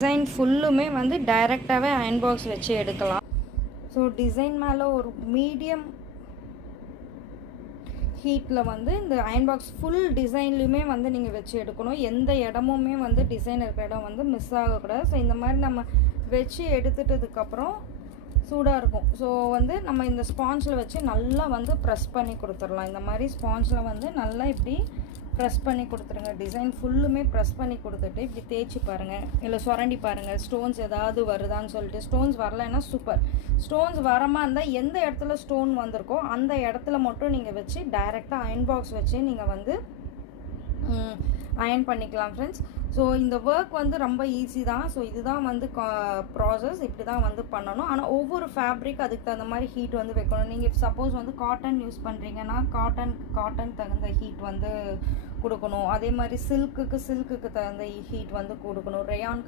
Design ஃபுல்லுமே வந்து டைரெக்டாகவே அயன் பாக்ஸ் வச்சு எடுக்கலாம். ஸோ டிசைன் மேலே ஒரு மீடியம் ஹீட்டில் வந்து இந்த அயன் பாக்ஸ் ஃபுல் டிசைன்லையுமே வந்து நீங்கள் வச்சு எடுக்கணும். எந்த இடமுமே வந்து டிசைன் இருக்கிற இடம் வந்து மிஸ் ஆகக்கூடாது. ஸோ இந்த மாதிரி நம்ம வச்சு எடுத்துட்டதுக்கப்புறம் சூடாக இருக்கும். ஸோ வந்து நம்ம இந்த ஸ்பாஞ்சில் வச்சு நல்லா வந்து ப்ரெஸ் பண்ணி கொடுத்துடலாம். இந்த மாதிரி ஸ்பாஞ்சில் வந்து நல்லா இப்படி ப்ரெஸ் பண்ணி கொடுத்துருங்க. டிசைன் ஃபுல்லுமே ப்ரெஸ் பண்ணி கொடுத்துட்டு இப்படி தேய்ச்சி பாருங்கள், இல்லை சுரண்டி பாருங்கள் ஸ்டோன்ஸ் ஏதாவது வருதான்னு சொல்லிட்டு. ஸ்டோன்ஸ் வரலைன்னா சூப்பர். ஸ்டோன்ஸ் வரமா இருந்தால் எந்த இடத்துல ஸ்டோன் வந்திருக்கோ அந்த இடத்துல மட்டும் நீங்கள் வச்சு டைரெக்டாக அயன் பாக்ஸ் வச்சு நீங்கள் வந்து அயன் பண்ணிக்கலாம் ஃப்ரெண்ட்ஸ். ஸோ இந்த ஒர்க் வந்து ரொம்ப ஈஸி தான். ஸோ இதுதான் வந்து ப்ராசஸ், இப்படி தான் வந்து பண்ணணும். ஆனால் ஒவ்வொரு ஃபேப்ரிக் அதுக்கு தகுந்த மாதிரி ஹீட் வந்து வைக்கணும். நீங்கள் சப்போஸ் வந்து காட்டன் யூஸ் பண்ணுறீங்கன்னா காட்டன் தகுந்த ஹீட் வந்து கொடுக்கணும். அதே மாதிரி சில்க்குக்கு தகுந்த ஹீட் வந்து கொடுக்கணும். ரேயான்